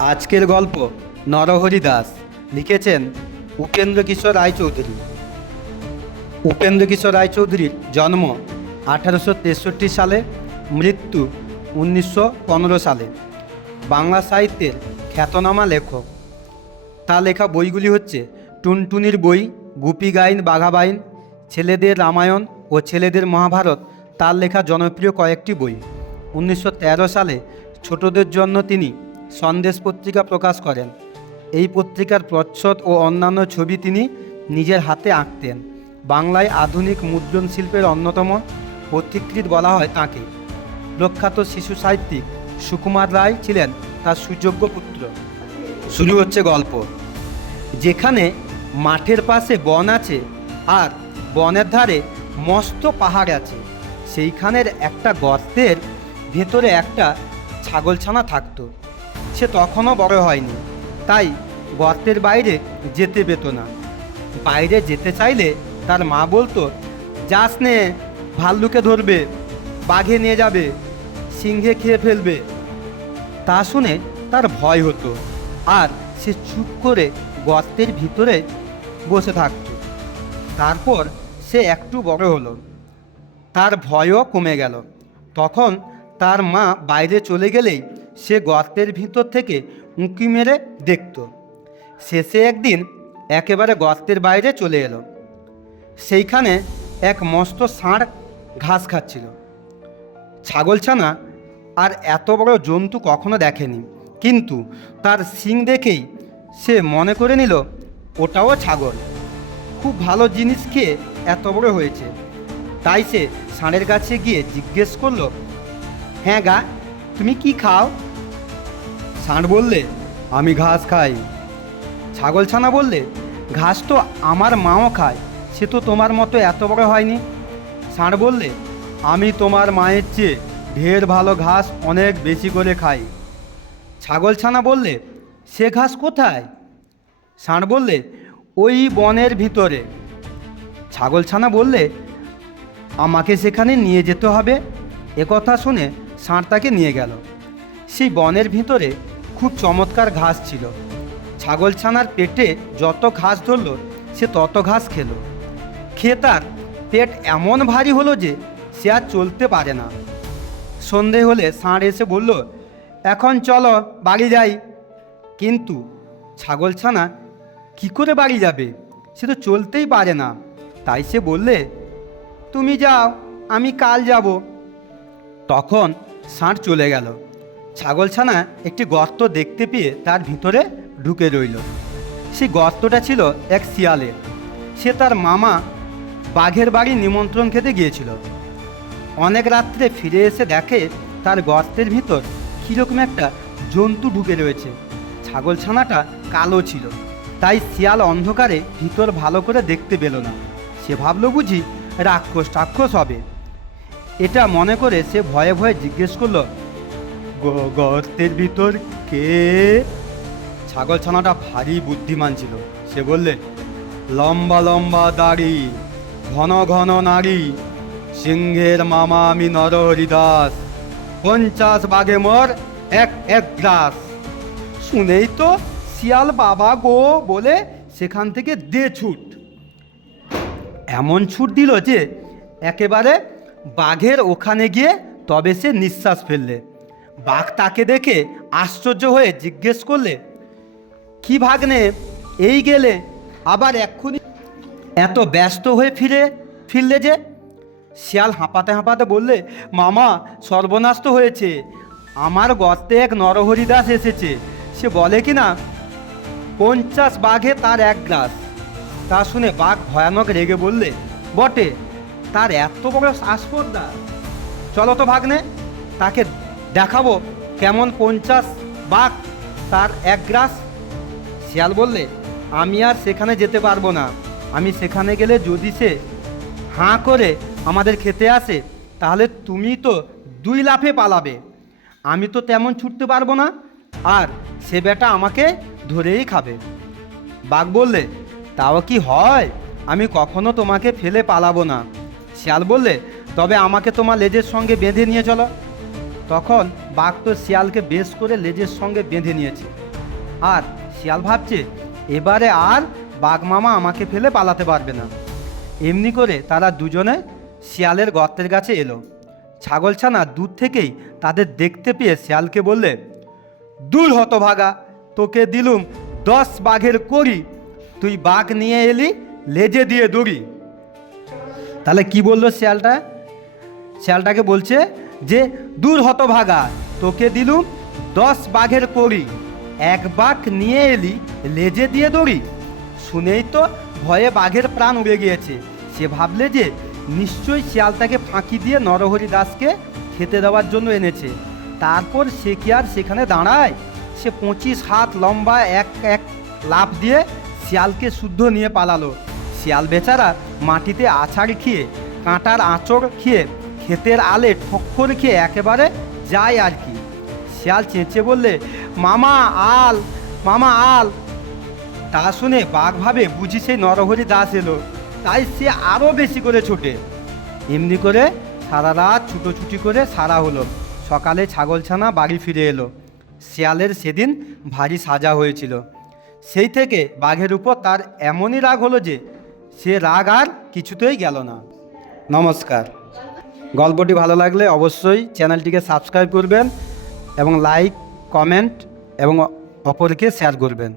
আজকের গল্প নরহরি দাস লিখেছেন উপেন্দ্র কিশোর রায়চৌধুরী। উপেন্দ্র কিশোর রায়চৌধুরীর জন্ম আঠারোশো তেষট্টি সালে, মৃত্যু উনিশশো পনেরো সালে। বাংলা সাহিত্যের খ্যাতনামা লেখক। তার লেখা বইগুলি হচ্ছে টুনটুনির বই, গুপি গাইন বাঘাবাইন ছেলেদের রামায়ণ ও ছেলেদের মহাভারত। তার লেখা জনপ্রিয় কয়েকটি বই। উনিশশো তেরো সালে ছোটদের জন্য তিনি সন্দেশ পত্রিকা প্রকাশ করেন। এই পত্রিকার প্রচ্ছদ ও অন্যান্য ছবি তিনি নিজের হাতে আঁকতেন। বাংলায় আধুনিক মুদ্রণ শিল্পের অন্যতম পথিকৃৎ বলা হয় তাঁকে। প্রখ্যাত শিশু সাহিত্যিক সুকুমার রায় ছিলেন তার সুযোগ্য পুত্র। শুরু হচ্ছে গল্প। যেখানে মাঠের পাশে বন আছে আর বনের ধারে মস্ত পাহাড় আছে। সেইখানের একটা গর্তের ভেতরে একটা ছাগলছানা থাকতো। সে তখনও বড় হয়নি। তাই গর্তের বাইরে যেতে পেত না। বাইরে যেতে চাইলে তার মা বলতো যাস নে ভাল্লুকে ধরবে, বাঘে নিয়ে যাবে, সিংহে খেয়ে ফেলবে। তা শুনে তার ভয় হতো আর সে চুপ করে গর্তের ভিতরে বসে থাকত। তারপর সে একটু বড় হলো। তার ভয়ও কমে গেল। তখন তার মা বাইরে চলে গেলেই সে গর্তের ভিতর থেকে উঁকি মেরে দেখত। শেষে একদিন একেবারে গর্তের বাইরে চলে এলো। সেইখানে এক মস্ত ষাঁড় ঘাস খাচ্ছিল। ছাগলছানা আর এত বড় জন্তু কখনো দেখেনি। কিন্তু তার শিং দেখেই সে মনে করে নিল, ওটাও ছাগল। খুব ভালো জিনিস খেয়ে এত বড় হয়েছে। তাই সে ষাঁড়ের কাছে গিয়ে জিজ্ঞেস করল হ্যাঁ গা, তুমি কি খাও? ষাঁড় বললে, আমি ঘাস খাই। ছাগলছানা বললে, ঘাস তো আমার মাও খায়, সে তো তোমার মতো এত বড় হয়নি। ষাঁড় বললে, আমি তোমার মায়ের চেয়ে ঢের ভালো ঘাস অনেক বেশি করে খাই। ছাগলছানা বললে, সে ঘাস কোথায়? ষাঁড় বললে, ওই বনের ভিতরে। ছাগলছানা বললে, আমাকে সেখানে নিয়ে যেতে হবে। একথা শুনে ষাঁড় তাকে নিয়ে গেল। সেই বনের ভিতরে খুব চমৎকার ঘাস ছিল। ছাগলছানার পেটে যত ঘাস ধরল, সে তত ঘাস খেলো। খেয়ে তার পেট এমন ভারী হলো যে সে আর চলতে পারে না। সন্ধে হলে ষাঁড় এসে বলল, এখন চলো বাড়ি যাই। কিন্তু ছাগলছানা কি করে বাড়ি যাবে? সে তো চলতেই পারে না। তাই সে বললে, তুমি যাও, আমি কাল যাব। তখন ষাঁড় চলে গেল। ছাগলছানা একটি গর্ত দেখতে পেয়ে তার ভিতরে ঢুকে রইল। সেই গর্তটা ছিল এক শিয়ালের সে তার মামা বাঘের বাড়ি নিমন্ত্রণ খেতে গিয়েছিল। অনেক রাত্রে ফিরে এসে দেখে তার গর্তের ভিতর কীরকম একটা জন্তু ঢুকে রয়েছে। ছাগলছানাটা কালো ছিল। তাই শিয়াল অন্ধকারে ভিতর ভালো করে দেখতে পেল না। সে ভাবলো বুঝি রাক্ষস টাক্ষস হবে। এটা মনে করে সে ভয়ে ভয়ে জিজ্ঞেস করল "গ- গর্তের ভিতর কে? ছাগলছানাটা ভারী বুদ্ধিমান ছিল। সে বললে, লম্বা লম্বা দাড়ি, ঘন ঘন নারী, সিংহের মামা আমি নরহরি দাস পঞ্চাশ বাঘে মোর এক এক গ্রাস। শুনেই তো শিয়াল বাবা গো বলে সেখান থেকে দে ছুট। এমন ছুট দিল যে, একেবারে বাঘের ওখানে গিয়ে তবে সে নিঃশ্বাস ফেললে। বাঘ তাকে দেখে আশ্চর্য হয়ে জিজ্ঞেস করলে, কি ভাগ্নে, এই গেলে আবার এক্ষুনি এত ব্যস্ত হয়ে ফিরে, ফিরলে যে? শিয়াল হাঁপাতে হাঁপাতে বললে, মামা, সর্বনাশ তো হয়েছে। আমার গর্তে এক নরহরি দাস এসেছে। সে বলে কি না পঞ্চাশ বাঘে তার এক গ্লাস তা শুনে বাঘ ভয়ানক রেগে বললে, বটে, তার এত বড় শ্বাসপর্দা চলো তো ভাগ্নে, তাকে দেখাবো কেমন পঞ্চাশ বাঘ তার এক গ্রাস। শিয়াল বললে, আমি আর সেখানে যেতে পারব না। আমি সেখানে গেলে যদি সে হাঁ করে আমাদের খেতে আসে, তাহলে তুমি তো দুই লাফে পালাবে। আমি তো তেমন ছুটতে পারব না, আর সে বেটা আমাকে ধরেই খাবে। বাঘ বললে, তাও কি হয়? আমি কখনো তোমাকে ফেলে পালাবো না। শিয়াল বললে, তবে আমাকে তোমার লেজের সঙ্গে বেঁধে নিয়ে চলো। তখন বাঘ তো শিয়ালকে বেশ করে লেজের সঙ্গে বেঁধে নিয়েছে। আর শিয়াল ভাবছে, এবারে আর বাঘ মামা আমাকে ফেলে পালাতে পারবে না। এমনি করে তারা দুজনে শিয়ালের গর্তের কাছে এলো। ছাগলছানা দূর থেকেই তাদের দেখতে পেয়ে শিয়ালকে বললে, দূর হতভাগা, তোকে দিলুম দশ বাঘের করি তুই বাঘ নিয়ে এলি, লেজে দিয়ে দড়ি। তাহলে কি বলল শিয়ালটা? শিয়ালটাকে বলছে যে দূর হতভাগা, তোকে দিলুম দশ বাঘের করি এক বাঘ নিয়ে এলি, লেজে দিয়ে দড়ি। শুনেই তো ভয়ে বাঘের প্রাণ উড়ে গিয়েছে। সে ভাবলে যে নিশ্চয়ই শিয়ালটাকে ফাঁকি দিয়ে নরহরি দাসকে খেতে দেওয়ার জন্য এনেছে। তারপর সে কি আর সেখানে দাঁড়ায়? সে পঁচিশ হাত লম্বা এক এক লাফ দিয়ে শিয়ালকে শুদ্ধ নিয়ে পালালো। শিয়াল বেচারা মাটিতে আছাড় খেয়ে, কাঁটার আঁচড় খেয়ে ক্ষেতের আলে ঠক্কর খেয়ে একেবারে যায় আর কি। শিয়াল চেঁচে বললে, মামা, আল মামা, আল। তা শুনে বাঘ ভাবে বুঝি সেই নরহরি দাস এলো। তাই সে আরও বেশি করে ছোটে। এমনি করে সারা রাত ছুটোছুটি করে সারা হলো। সকালে ছাগলছানা বাড়ি ফিরে এলো। শিয়ালের সেদিন ভারী সাজা হয়েছিল। সেই থেকে বাঘের উপর তার এমনই রাগ হলো যে সে রাগ আর কিছুতেই গেল না। নমস্কার। গল্পটি ভালো লাগলে অবশ্যই চ্যানেলটিকে সাবস্ক্রাইব করবেন এবং লাইক কমেন্ট এবং অপরকে শেয়ার করবেন।